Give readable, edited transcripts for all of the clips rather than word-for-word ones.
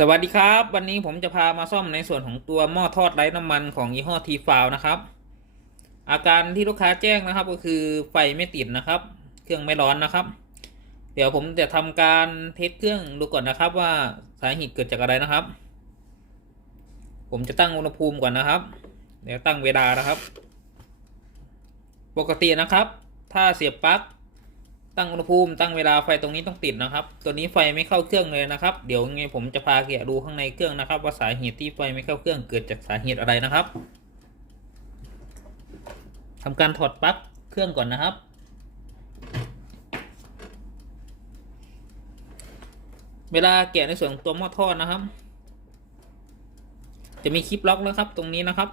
สวัสดีครับวันนี้ผมจะพามาซ่อมในส่วนของตัวหม้อทอดไร้น้ำมันของยี่ห้อทีฟาวนะครับอาการที่ลูกค้าแจ้งนะครับก็คือไฟไม่ติดนะครับเครื่องไม่ร้อนนะครับเดี๋ยวผมจะทำการเทสเครื่องดูก่อนนะครับว่าสาเหตุเกิดจากอะไรนะครับผมจะตั้งอุณหภูมิก่อนนะครับเดี๋ยวตั้งเวลานะครับปกตินะครับถ้าเสียบปลั๊กตั้งอุณหภูมิตั้งเวลาไฟตรงนี้ต้องติดนะครับตัวนี้ไฟไม่เข้าเครื่องเลยนะครับเดี๋ยวไงผมจะพาแกะดูข้างในเครื่องนะครับว่าสาเหตุที่ไฟไม่เข้าเครื่องเกิดจากสาเหตุอะไรนะครับทำการถอดปลั๊กเครื่องก่อนนะครับเวลาแกะในส่วนของตัวหม้อทอดนะครับจะมีคลิปล็อกแล้วครับตรงนี้นะครับ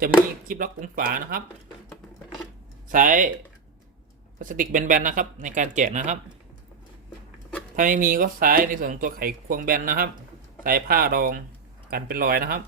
จะมีคลิปล็อกตรงฝานะครับสายพลาสติกแบนๆนะครับในการแกะนะครับถ้าไม่มีก็สายในส่วนของตัวไขควงแบนนะครับสายผ้ารองกันเป็นรอยนะครับ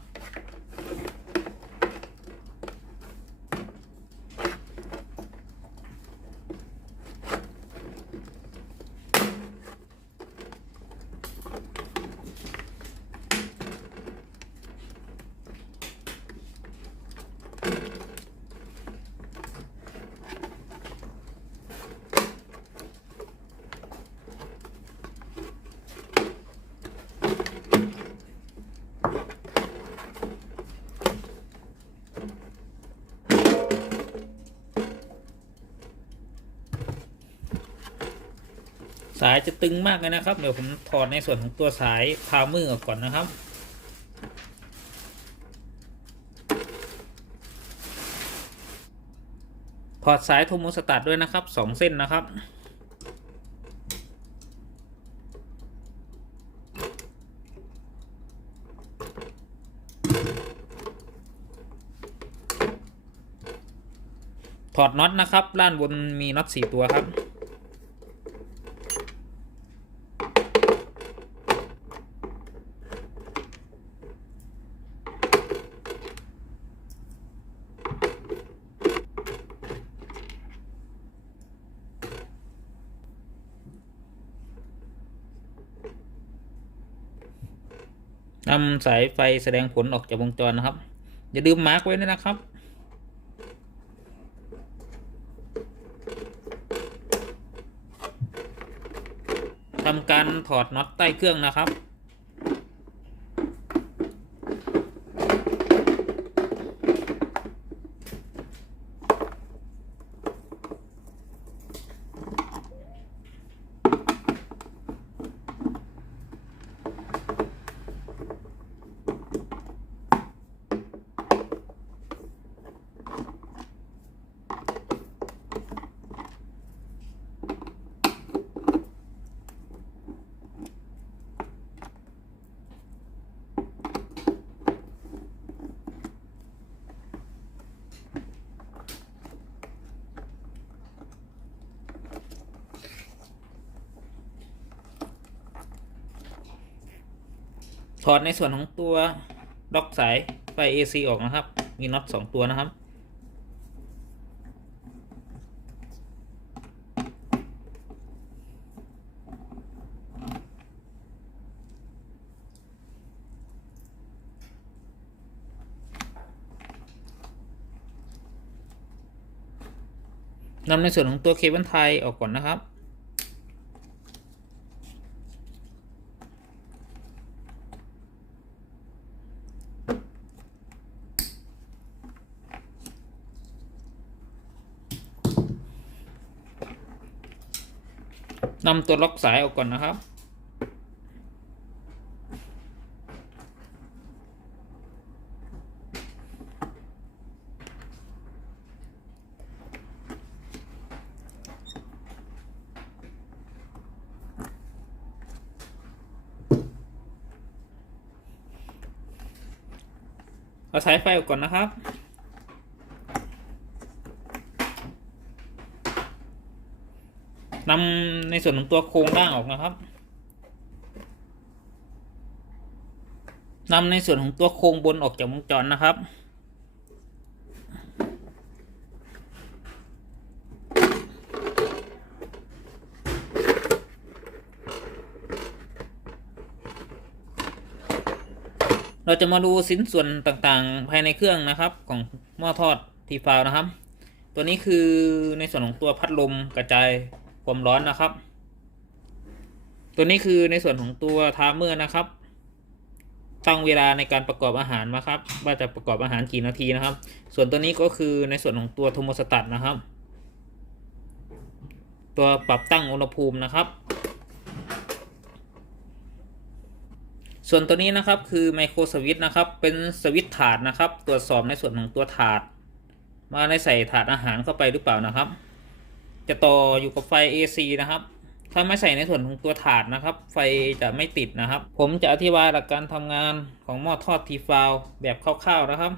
สายจะตึงมากเลยนะครับเดี๋ยวผมถอดในส่วนของตัวสายพาวมือออกก่อนนะครับถอดสายโทโมสตัตด้วยนะครับ2 เส้นนะครับถอดน็อตนะครับด้านบนมีน็อต4 ตัวครับนำสายไฟแสดงผลออกจากวงจรนะครับอย่าลืมมาร์กไว้ด้วยนะครับทำการถอดน็อตใต้เครื่องนะครับถอดในส่วนของตัวล็อกสายไฟ AC ออกนะครับมีน็อต2 ตัวนะครับนำในส่วนของตัวเคเบิลไทยออกก่อนนะครับนำตัวล็อกสายออกก่อนนะครับเอาสายไฟออกก่อนนะครับนำในส่วนของตัวโครงล่างออกนะครับนำในส่วนของตัวโครงบนออกจากวงจรนะครับ เราจะมาดูชิ้นส่วนต่างๆภายในเครื่องนะครับของหม้อทอดทีฟาวนะครับตัวนี้คือในส่วนของตัวพัดลมกระจายความร้อนนะครับตัวนี้คือในส่วนของตัวไทม์เมอร์นะครับตั้งเวลาในการประกอบอาหารมาครับว่าจะประกอบอาหารกี่นาทีนะครับส่วนตัวนี้ก็คือในส่วนของตัวโทโมสตัตนะครับตัวปรับตั้งอุณหภูมินะครับส่วนตัวนี้นะครับคือไมโครสวิตช์นะครับเป็นสวิตช์ถาดนะครับตรวจสอบในส่วนของตัวถาดมาได้ใส่ถาดอาหารเข้าไปหรือเปล่านะครับจะต่ออยู่กับไฟ AC นะครับถ้าไม่ใส่ในส่วนของตัวถาดนะครับไฟจะไม่ติดนะครับผมจะอธิบายหลักการทำงานของหม้อทอดทีฟาวแบบคร่าวๆนะครับ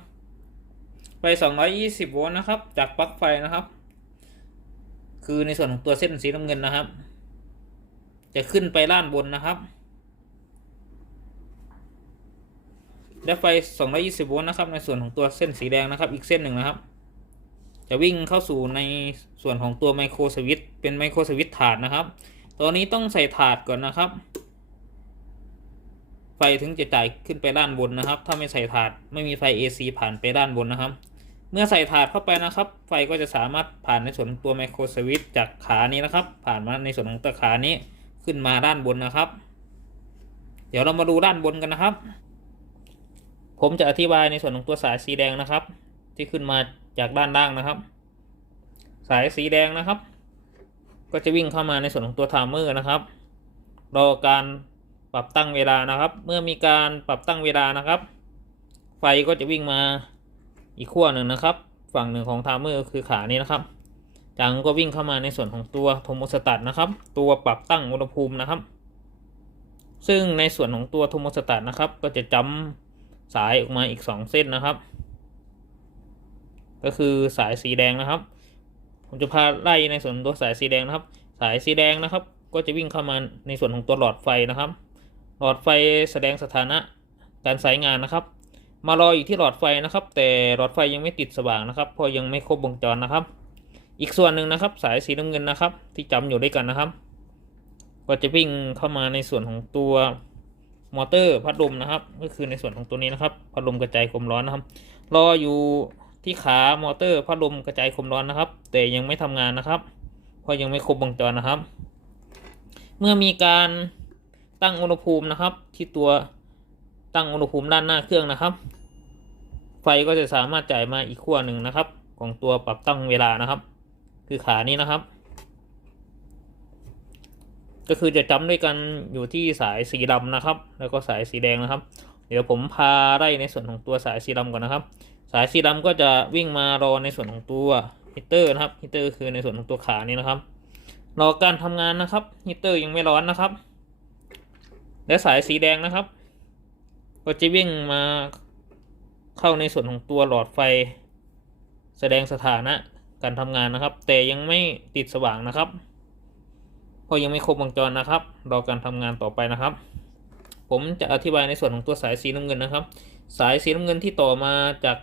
ไฟ220 โวลต์นะครับจากปลั๊กไฟนะครับคือในส่วนของตัวเส้นสีน้ำเงินนะครับจะขึ้นไปด้านบนนะครับและไฟ220 โวลต์นะครับในส่วนของตัวเส้นสีแดงนะครับอีกเส้นหนึ่งนะครับจะวิ่งเข้าสู่ในส่วนของตัวไมโครสวิตช์เป็นไมโครสวิตช์ถาดนะครับตัวนี้ต้องใส่ถาดก่อนนะครับไฟถึงจะจ่ายขึ้นไปด้านบนนะครับถ้าไม่ใส่ถาดไม่มีไฟ AC ผ่านไปด้านบนนะครับเมื่อใส่ถาดเข้าไปนะครับไฟก็จะสามารถผ่านในส่วนของตัวไมโครสวิตช์จากขานี้นะครับผ่านมาในส่วนของตัวขานี้ขึ้นมาด้านบนนะครับเดี๋ยวเรามาดูด้านบนกันนะครับผมจะอธิบายในส่วนของตัวสายสีแดงนะครับที่ขึ้นมาจากด้านล่างนะครับสายสีแดงนะครับก็จะวิ่งเข้ามาในส่วนของตัวไทม์เมอร์นะครับรอการปรับตั้งเวลานะครับเมื่อมีการปรับตั้งเวลานะครับไฟก็จะวิ่งมาอีกขั้วหนึ่งนะครับฝั่งหนึ่งของไทม์เมอร์คือขานี้นะครับจากนั้นก็วิ่งเข้ามาในส่วนของตัวโทโมสตัตนะครับตัวปรับตั้งอุณหภูมินะครับซึ่งในส่วนของตัวโทโมสตัตนะครับก็จะจำสายออกมาอีก2 เส้นนะครับก็คือสายสีแดงนะครับผมจะพาไล่ในส่วนของตัวสายสีแดงนะครับสายสีแดงนะครับก็จะวิ่งเข้ามาในส่วนของตัวหลอดไฟนะครับหลอดไฟแสดงสถานะการใช้งานนะครับมารออยู่ที่หลอดไฟนะครับแต่หลอดไฟยังไม่ติดสว่างนะครับเพราะยังไม่ครบวงจรนะครับอีกส่วนหนึ่งนะครับสายสีน้ำเงินนะครับที่จำอยู่ด้วยกันนะครับก็จะวิ่งเข้ามาในส่วนของตัวมอเตอร์พัดลมนะครับก็คือในส่วนของตัวนี้นะครับพัดลมกระจายความร้อนนะครับรออยู่ที่ขามอเตอร์พัดลมกระจายความร้อนนะครับแต่ยังไม่ทำงานนะครับเพราะยังไม่ครบวงจรนะครับเมื่อมีการตั้งอุณหภูมินะครับที่ตัวตั้งอุณหภูมิด้านหน้าเครื่องนะครับไฟก็จะสามารถจ่ายมาอีกขั้วหนึ่งนะครับของตัวปรับตั้งเวลานะครับคือขานี้นะครับก็คือจะจำด้วยกันอยู่ที่สายสีดำนะครับแล้วก็สายสีแดงนะครับเดี๋ยวผมพาไล่ในส่วนของตัวสายสีดำก่อนนะครับสายสีดำก็จะวิ่งมารอในส่วนของตัวฮีเตอร์นะครับฮีเตอร์คือในส่วนของตัวขานี้นะครับรอการทำงานนะครับฮีเตอร์ยังไม่ร้อนนะครับและสายสีแดงนะครับก็จะวิ่งมาเข้าในส่วนของตัวหลอดไฟแสดงสถานะการทำงานนะครับแต่ยังไม่ติดสว่างนะครับเพราะยังไม่ครบวงจรนะครับรอการทำงานต่อไปนะครับผมจะอธิบายในส่วนของตัวสายสีน้ำเงินนะครับสายสีน้ำเงินที่ต่อมาจาก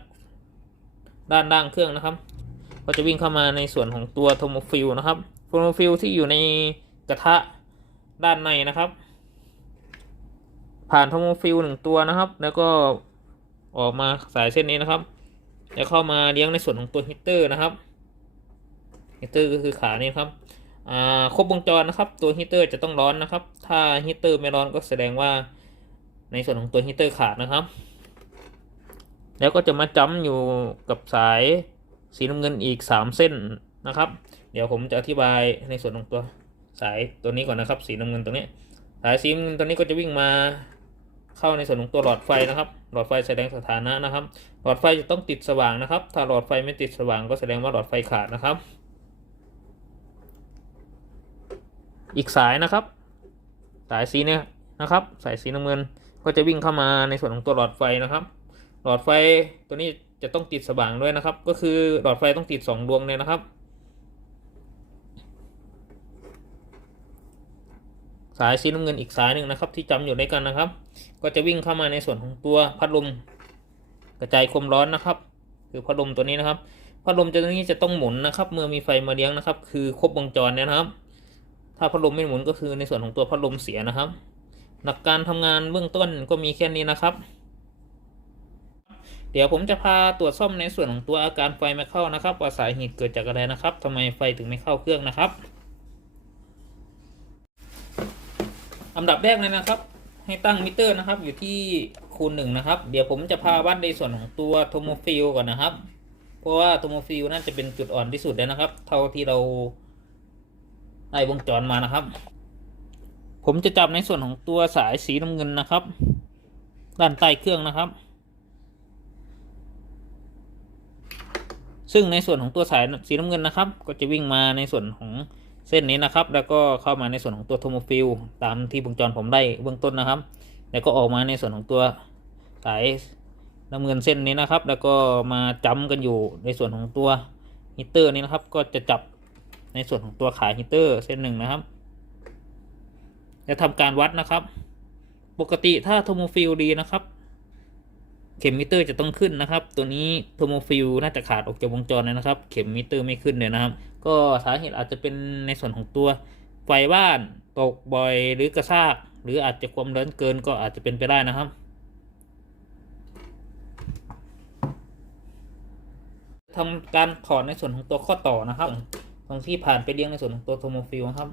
ด้านล่างเครื่องนะครับก็จะวิ่งเข้ามาในส่วนของตัวโทโมฟิลนะครับโทโมฟิลที่อยู่ในกระทะด้านในนะครับผ่านโทโมฟิล1 ตัวนะครับแล้วก็ออกมาสายเส้นนี้นะครับจะเข้ามาเลี้ยงในส่วนของตัวฮีเตอร์นะครับฮีเตอร์ก็คือขานี้ครับครบวงจรนะครับตัวฮีเตอร์จะต้องร้อนนะครับถ้าฮีเตอร์ไม่ร้อนก็แสดงว่าในส่วนของตัวฮีเตอร์ขาดนะครับแล้วก็จะมาจ้ำอยู่กับสายสีน้ำเงินอีก3 เส้นนะครับเดี๋ยวผมจะอธิบายในส่วนของตัวสายตัวนี้ก่อนนะครับสีน้ำเงินตัวนี้สายสีน้ำเงินตัวนี้ก็จะวิ่งมาเข้าในส่วนของตัวหลอดไฟนะครับหลอดไฟแสดงสถานะนะครับหลอดไฟจะต้องติดสว่างนะครับถ้าหลอดไฟไม่ติดสว่างก็แสดงว่าหลอดไฟขาดนะครับอีกสายนะครับสายสีเนี่ยนะครับสายสีน้ำเงินก็จะวิ่งเข้ามาในส่วนของตัวหลอดไฟนะครับหลอดไฟตัวนี้จะต้องติดสว่างด้วยนะครับก็คือหลอดไฟต้องติด2 ดวงเลยนะครับสายสีน้ำเงินอีกสายหนึ่งนะครับที่จำอยู่ด้วยกันนะครับก็จะวิ่งเข้ามาในส่วนของตัวพัดลมกระจายความร้อนนะครับคือพัดลมตัวนี้นะครับพัดลมตัวนี้จะต้องหมุนนะครับเมื่อมีไฟมาเลี้ยงนะครับคือครบวงจรเนี่ยนะครับถ้าพัดลมไม่หมุนก็คือในส่วนของตัวพัดลมเสียนะครับหลักการทำงานเบื้องต้นก็มีแค่นี้นะครับ ดี๋ยวผมจะพาตรวจซ่อมในส่วนของตัวอาการไฟไม่เข้านะครับว่าสาเหตุเกิดจากอะไรนะครับทำไมไฟถึงไม่เข้าเครื่องนะครับอันดับแรกเลยนะครับให้ตั้งมิเตอร์นะครับอยู่ที่คูณ1นะครับเดี๋ยวผมจะพาวัดในส่วนของตัวโทโมฟิลก่อนนะครับเพราะว่าโทโมฟิลน่าจะเป็นจุดอ่อนที่สุดเลยนะครับเท่าที่เราได้วงจรมานะครับผมจะจับในส่วนของตัวสายสีน้ำเงินนะครับด้านใต้เครื่องนะครับซึ่งในส่วนของตัวสายสีน้ำเงินนะครับก็จะวิ่งมาในส่วนของเส้นนี้นะครับแล้วก็เข้ามาในส่วนของตัวโทโมฟิลตามที่วงจรผมได้เบื้องต้นนะครับแล้วก็ออกมาในส่วนของตัวสายน้ำเงินเส้นนี้นะครับแล้วก็มาจ้ำกันอยู่ในส่วนของตัวฮีเตอร์นี้นะครับก็จะจับในส่วนของตัวขาฮีเตอร์เส้นหนึ่งนะครับจะทำการวัดนะครับปกติถ้าโทโมฟิลดีนะครับเข็มมิเตอร์จะต้องขึ้นนะครับตัวนี้โทโมฟิลน่าจะขาดออกจากวงจรเลยนะครับเข็มมิเตอร์ไม่ขึ้นเลยนะครับก็สาเหตุอาจจะเป็นในส่วนของตัวไฟบ้านตกบ่อยหรือกระชากหรืออาจจะความร้อนเกินก็อาจจะเป็นไปได้นะครับทำการถอดในส่วนของตัวข้อต่อนะครับตรงที่ผ่านไปเลี้ยงในส่วนของตัวโทโมฟิลครับ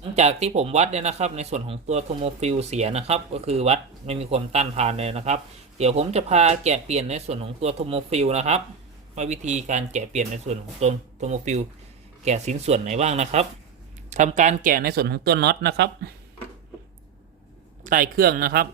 หลังจากที่ผมวัดเนี่ยนะครับในส่วนของตัวโทโมฟิลเสียนะครับก็คือวัดไม่มีความต้านทานเลยนะครับเดี๋ยวผมจะพาแกะเปลี่ยนในส่วนของตัวโทโมฟิลนะครับว่าวิธีการแกะเปลี่ยนในส่วนของตัวโทโมฟิลแกะชิ้นส่วนไหนบ้างนะครับทำการแกะในส่วนของตัวน็อตนะครับใต้เครื่องนะครับ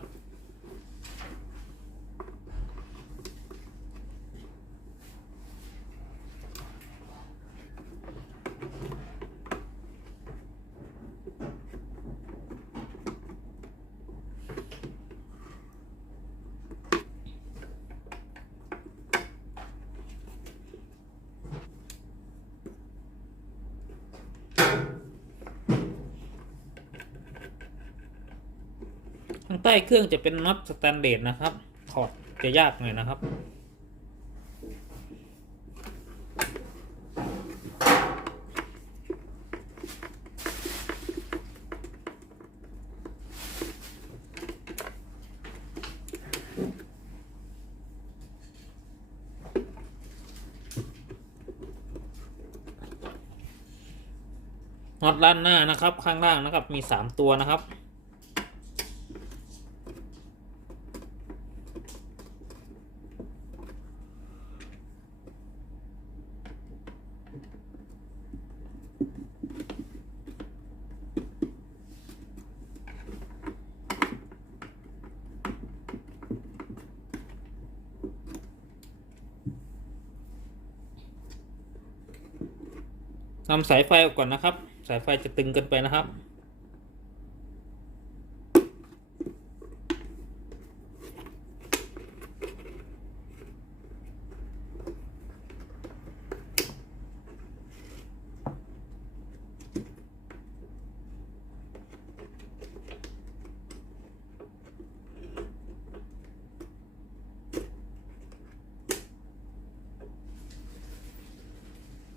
ข้างใต้เครื่องจะเป็นน็อตสแตนเลสนะครับถอดจะยากหน่อยนะครับน็อตด้านหน้านะครับข้างล่างนะครับมี3ตัวนะครับนำสายไฟออกก่อนนะครับสายไฟจะตึงเกินไปนะครับ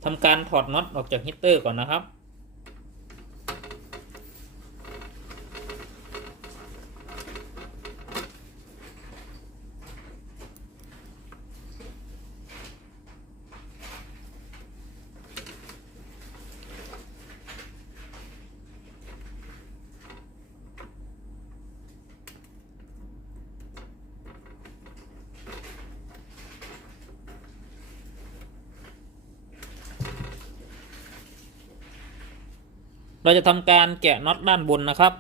ทำการถอดน็อตออกจากฮีตเตอร์ก่อนนะครับเราจะทำการแกะน็อตด้านบนนะครับ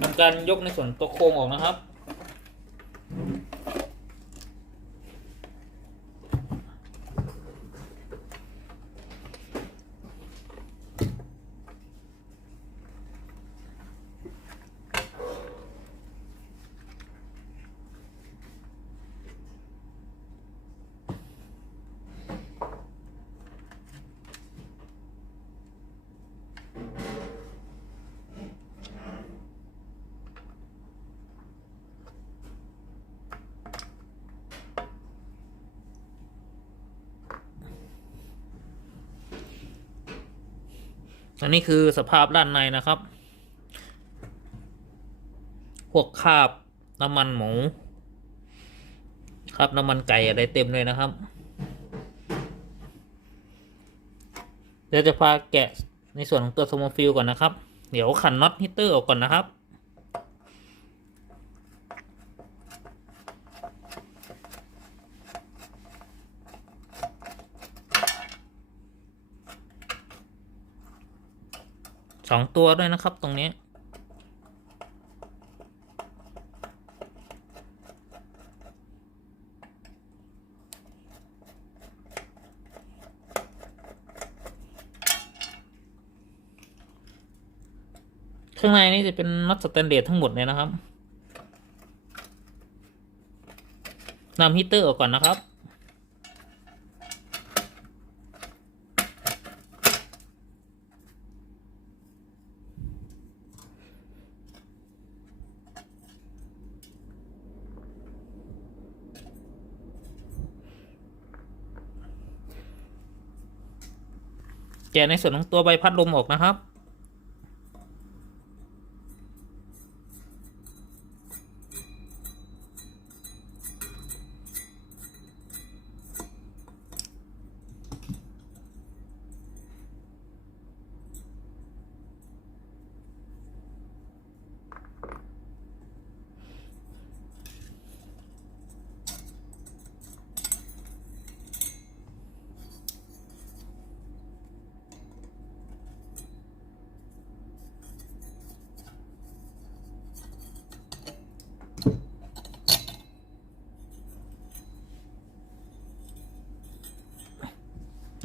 ทำการยกในส่วนตัวโครงออกนะครับอันนี้คือสภาพด้านในนะครับพวกคราบน้ำมันหมูคราบน้ำมันไก่อะไรเต็มเลยนะครับเดี๋ยวจะพาแกะในส่วนของตัวโทโมฟิลก่อนนะครับเดี๋ยวขันน็อตฮีตเตอร์ออกก่อนนะครับ2 ตัวด้วยนะครับตรงนี้ข้างในนี่จะเป็นน็อตสแตนเลสทั้งหมดเลยนะครับนำฮีตเตอร์ออกก่อนนะครับแกะในส่วนของตัวใบพัดลมออกนะครับ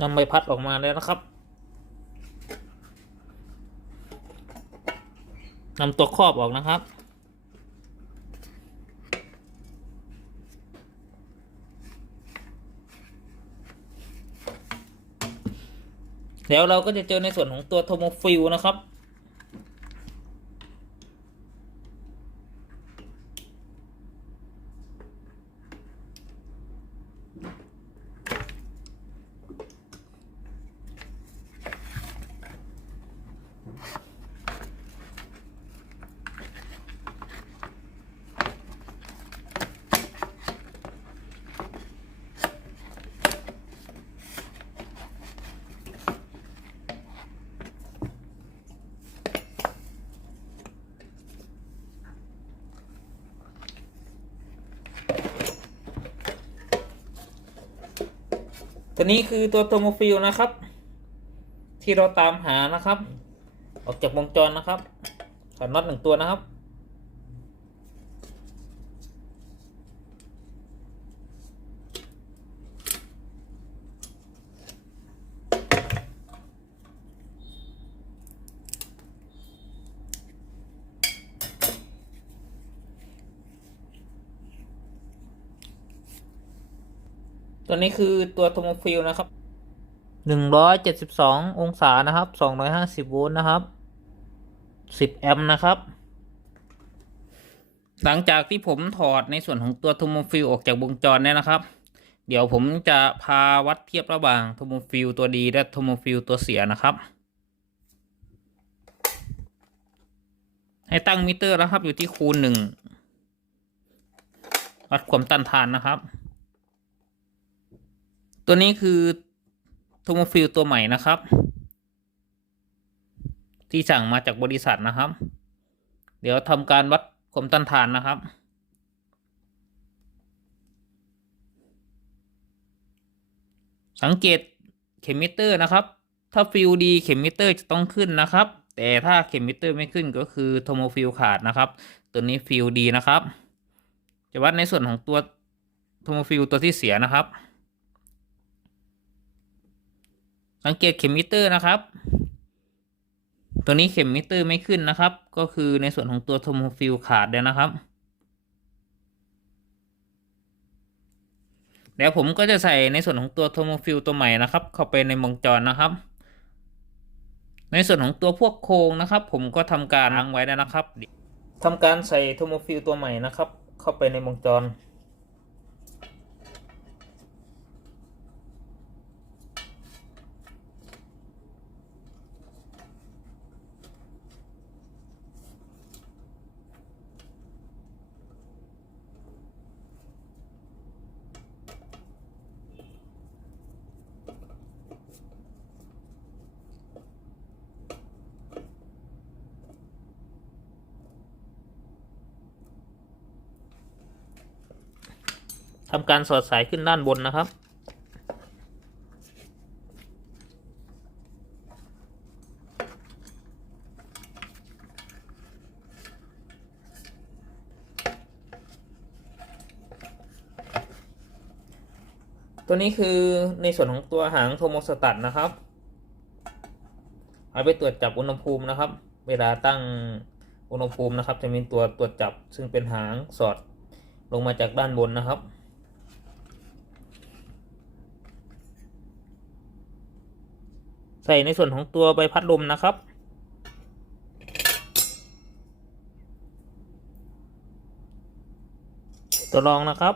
นำใบพัดออกมาแล้วนะครับนำตัวครอบออกนะครับแล้วเราก็จะเจอในส่วนของตัวโทโมฟิลนะครับตัวนี้คือตัวโทโมฟิลนะครับที่เราตามหานะครับออกจากวงจรนะครับถอดน็อต1 ตัวนะครับตัวนี้คือตัวโทโมฟิลนะครับ172 องศานะครับ250 โวลต์นะครับ10 แอมป์นะครับหลังจากที่ผมถอดในส่วนของตัวโทโมฟิลออกจากวงจรเนี่ยนะครับเดี๋ยวผมจะพาวัดเทียบระหว่างโทโมฟิลตัวดีและโทโมฟิลตัวเสียนะครับให้ตั้งมิเตอร์นะครับอยู่ที่คูณ 1วัดความต้านทานนะครับตัวนี้คือโทโมฟิลตัวใหม่นะครับที่สั่งมาจากบริษัทนะครับเดี๋ยวทำการวัดความต้านทานนะครับสังเกตเข็มมิเตอร์นะครับถ้าฟิลดีเข็มมิเตอร์จะต้องขึ้นนะครับ แต่ถ้าเข็มมิเตอร์ไม่ขึ้นก็คือโทโมฟิลขาดนะครับตัวนี้ฟิลดีนะครับจะวัดในส่วนของตัวโทโมฟิลตัวที่เสียนะครับสังเกตเข็มมิเตอร์นะครับตัวนี้เข็มมิเตอร์ไม่ขึ้นนะครับก็คือในส่วนของตัวโทโมฟิลขาดเลยนะครับเดี๋ยวผมก็จะใส่ในส่วนของตัวโทโมฟิลตัวใหม่นะครับเข้าไปในวงจรนะครับในส่วนของตัวพวกโครงนะครับผมก็ทำการล้างไว้แล้วนะครับทำการใส่โทโมฟิลตัวใหม่นะครับเข้าไปในวงจรทำการสอดสายขึ้นด้านบนนะครับตัวนี้คือในส่วนของตัวหางโทโมสตัตนะครับเอาไปตรวจจับอุณหภูมินะครับเวลาตั้งอุณหภูมินะครับจะมีตัวตรวจจับซึ่งเป็นหางสอดลงมาจากด้านบนนะครับใส่ในส่วนของตัวใบพัดลมนะครับตัวรองนะครับ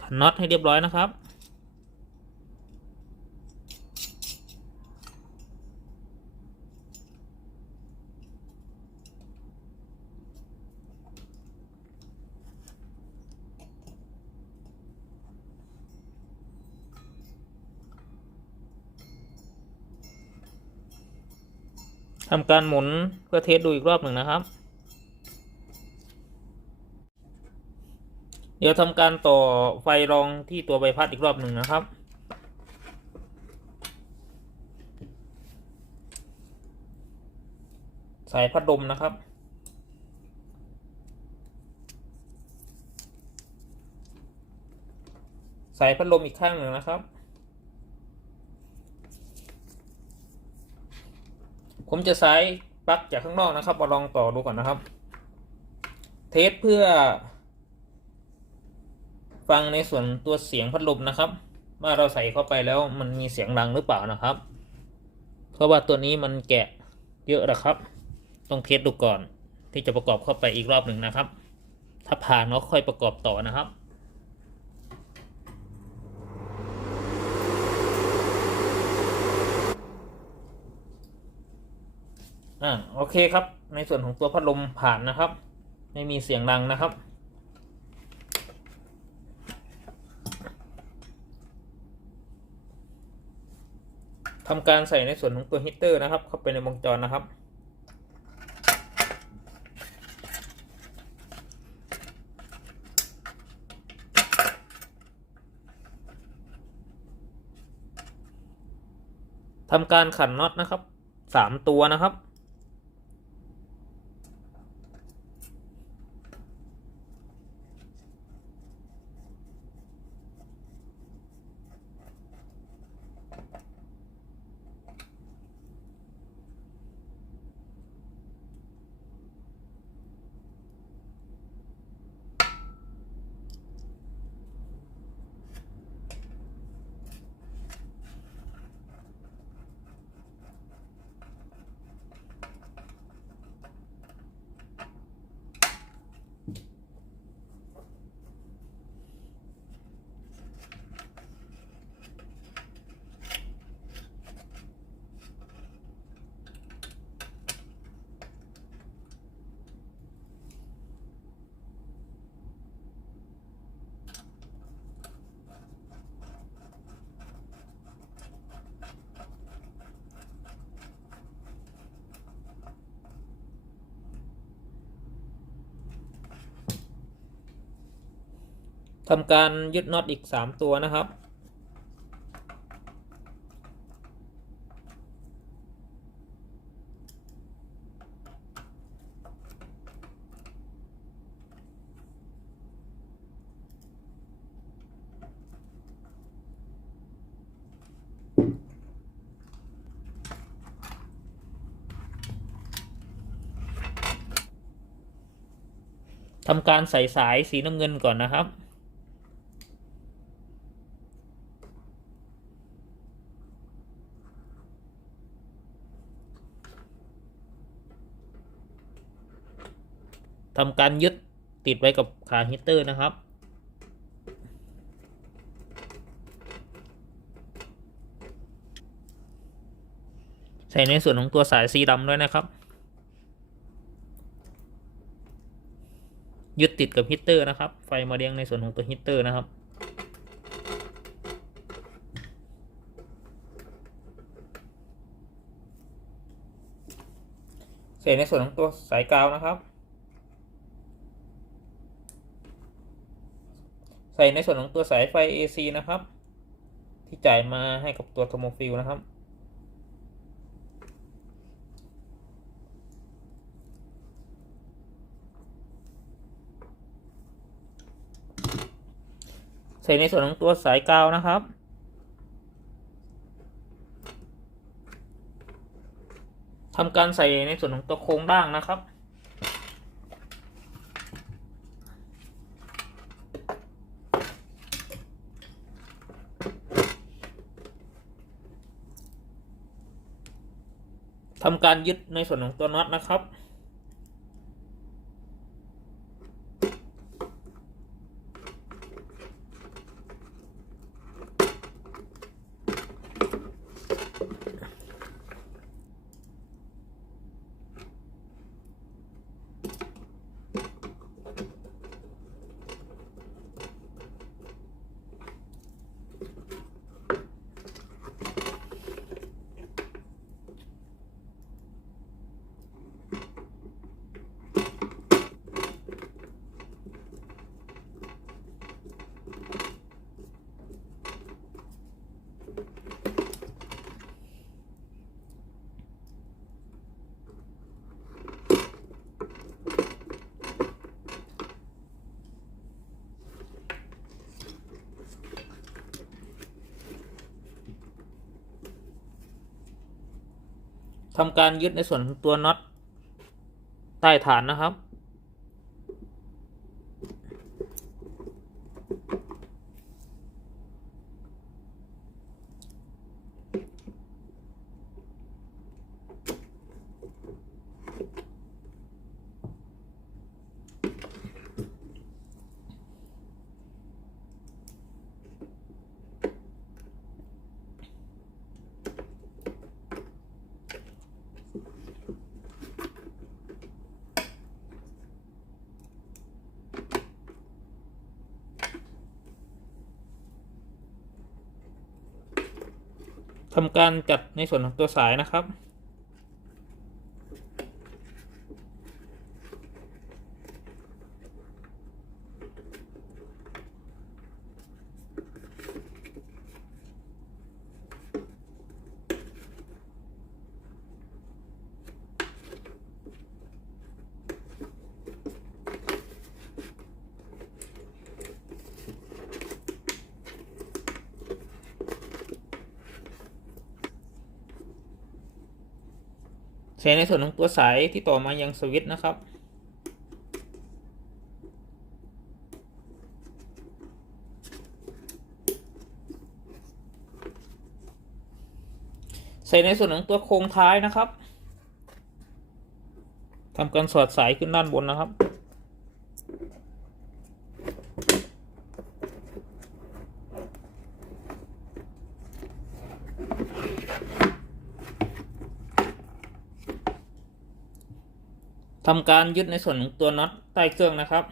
ขันน็อตให้เรียบร้อยนะครับทำการหมุนเพื่อเทสดูอีกรอบหนึ่งนะครับเดี๋ยวทำการต่อไฟรองที่ตัวใบพัดอีกรอบหนึ่งนะครับสายพัดลมนะครับสายพัดลมอีกข้างหนึ่งนะครับผมจะใช้ปลั๊กจากข้างนอกนะครับมาลองต่อดูก่อนนะครับเทสเพื่อฟังในส่วนตัวเสียงพัดลมนะครับว่าเราใส่เข้าไปแล้วมันมีเสียงดังหรือเปล่านะครับเพราะว่าตัวนี้มันแกะเยอะนะครับต้องเทสดูก่อนที่จะประกอบเข้าไปอีกรอบหนึ่งนะครับถ้าผ่านก็ค่อยประกอบต่อนะครับโอเคครับในส่วนของตัวพัดลมผ่านนะครับไม่มีเสียงดังนะครับทำการใส่ในส่วนของตัวฮีตเตอร์นะครับเข้าไปในวงจรนะครับทำการขันน็อตนะครับ3 ตัวนะครับทำการยึดน็อตอีก3 ตัวนะครับ ทำการใส่สายสีน้ำเงินก่อนนะครับทำการยึดติดไว้กับขาฮีเตอร์นะครับใส่ในส่วนของตัวสายสีดำด้วยนะครับยึดติดกับฮีเตอร์นะครับไฟมาเลี้ยงในส่วนของตัวฮีเตอร์นะครับใส่ในส่วนของตัวสายกาวนะครับใส่ในส่วนของตัวสายไฟ AC นะครับที่จ่ายมาให้กับตัวโทโมฟิลนะครับใส่ในส่วนของตัวสายกาวนะครับทำการใส่ในส่วนของตัวโครงด่างนะครับทำการยึดในส่วนของตัวน็อตนะครับทำการยึดในส่วนของตัวน็อตใต้ฐานนะครับทำการจัดในส่วนของตัวสายนะครับใช้ในส่วนของตัวสายที่ต่อมายังสวิตช์นะครับใส่ในส่วนของตัวโครงท้ายนะครับทำการสอดสายขึ้นด้านบนนะครับทำการยึดในส่วนของตัวน็อตใต้เครื่องนะครับ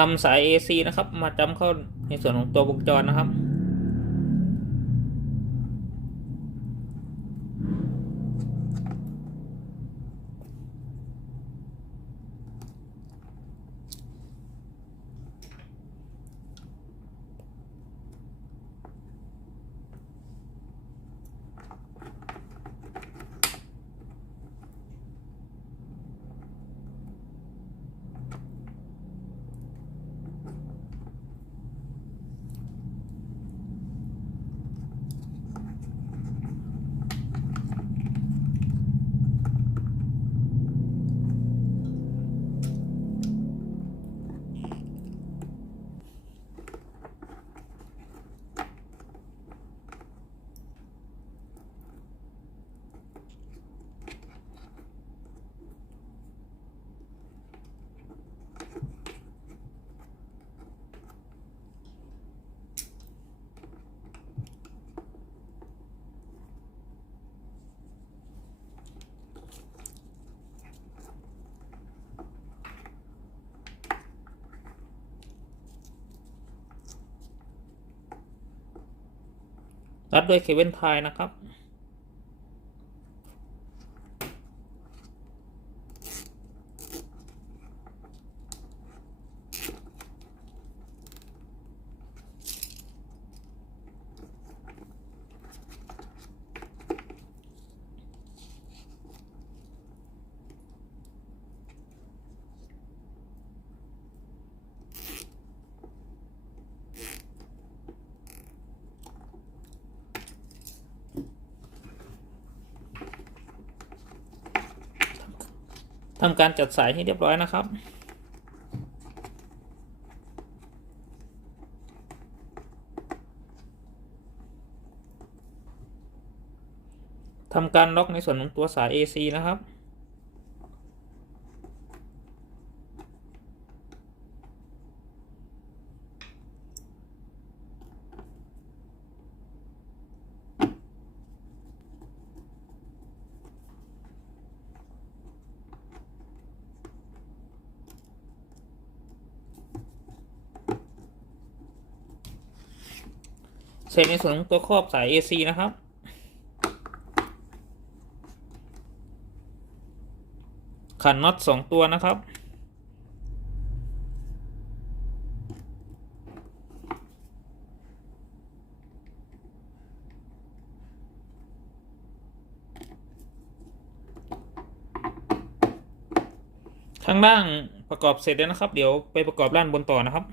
นำสาย AC นะครับมาจำเข้าในส่วนของตัววงจรนะครับ รัดด้วยเคเบิลไทนะครับทำการจัดสายให้เรียบร้อยนะครับทำการล็อกในส่วนของตัวสาย AC นะครับใส่ในส่วนของตัวครอบสาย AC นะครับขันน็อต2ตัวนะครับข้างล่างประกอบเสร็จแล้วนะครับเดี๋ยวไปประกอบด้านบนต่อนะครับ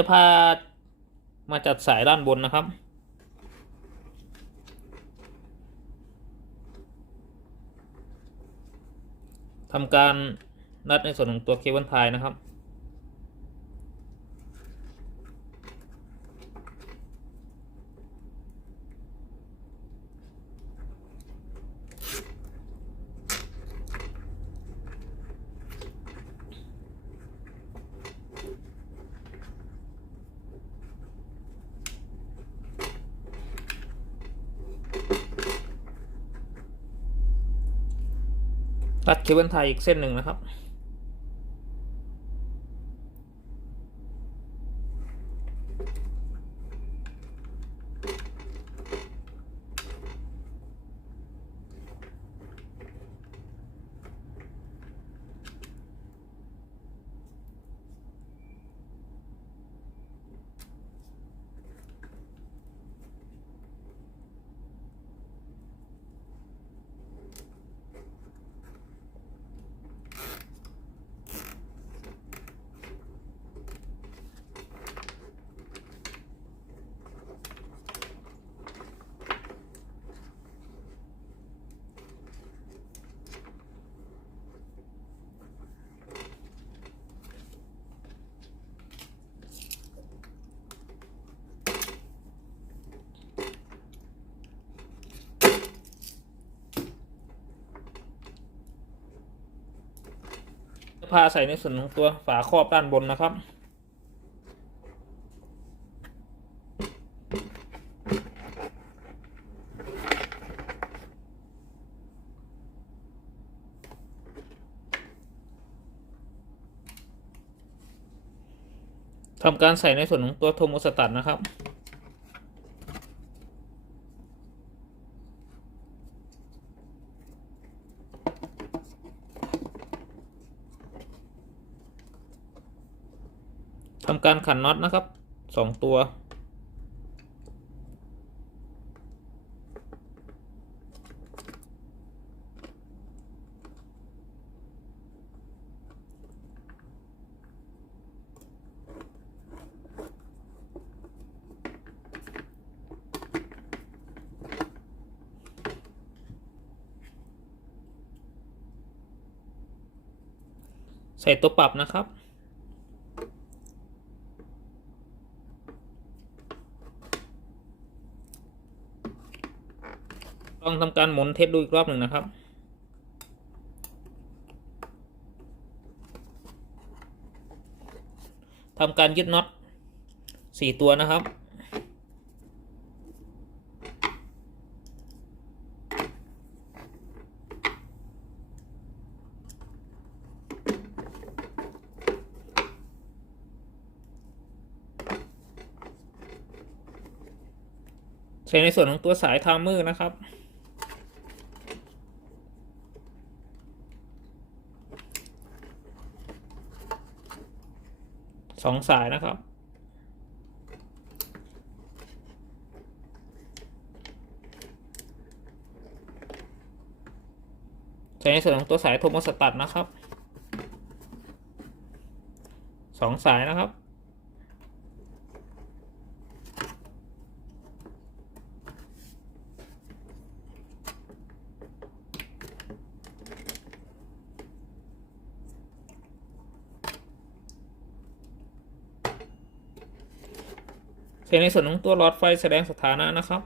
จะพามาจัดสายด้านบนนะครับทำการนัดในส่วนของตัวเคเบิลไทนะครับตัดเคเบิลไทอีกเส้นหนึ่งนะครับพาใส่ในส่วนของตัวฝาครอบด้านบนนะครับทำการใส่ในส่วนของตัวโทโมสตัตนะครับทำการขันน็อตนะครับ2ตัวใส่ตัวปรับนะครับลองทำการหมุนเทสดูอีกรอบหนึ่งนะครับทำการยึดน็อต4ตัวนะครับ ใส่ในส่วนของตัวสายไทม์เมอร์นะครับ2 สายนะครับใส่ในส่วนของตัวสายโทโมสตัตนะครับ2 สายนะครับใส่ในส่วนของตัวหลอดไฟแสดงสถานะนะครับ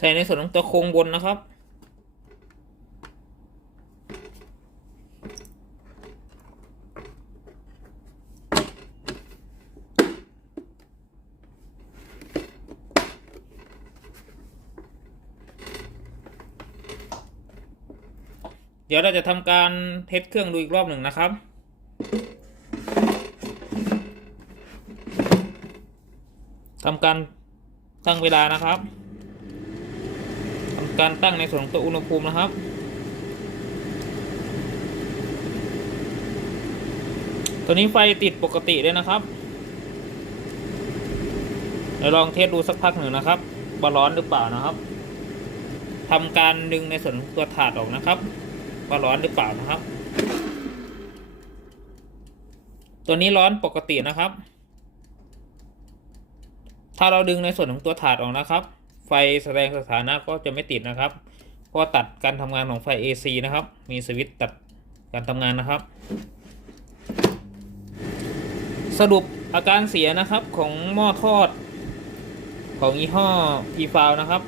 ใส่ในส่วนของตัวโครงบนนะครับเดี๋ยวเราจะทำการเทสเครื่องดูอีกรอบหนึ่งนะครับทำการตั้งเวลานะครับทำการตั้งในส่วนของตัวอุณหภูมินะครับตัวนี้ไฟติดปกติเลยนะครับเดี๋ยวลองเทสดูสักพักหนึ่งนะครับว่าร้อนหรือเปล่านะครับทำการดึงในส่วนของตัวถาดออกนะครับว่าร้อนหรือเปล่านะครับตัวนี้ร้อนปกตินะครับถ้าเราดึงในส่วนของตัวถาดออกนะครับไฟแสดงสถานะก็จะไม่ติดนะครับเพราะตัดการทำงานของไฟ AC นะครับมีสวิตช์ตัดการทำงานนะครับสรุปอาการเสียนะครับของหม้อทอดของยี่ห้อ Tefal นะครับ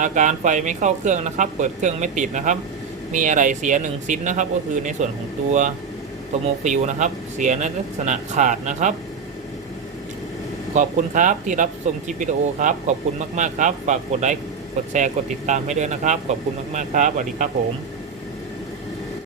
อาการไฟไม่เข้าเครื่องนะครับเปิดเครื่องไม่ติดนะครับมีอะไรเสีย1ชิ้นนะครับก็คือในส่วนของตัวโทโมฟิลนะครับเสียในลักษณะขาดนะครับขอบคุณครับที่รับชมคลิปวิดีโอครับขอบคุณมากๆครับฝากกดไลค์กดแชร์กดติดตามให้ด้วยนะครับขอบคุณมากๆครับสวัสดีครับผม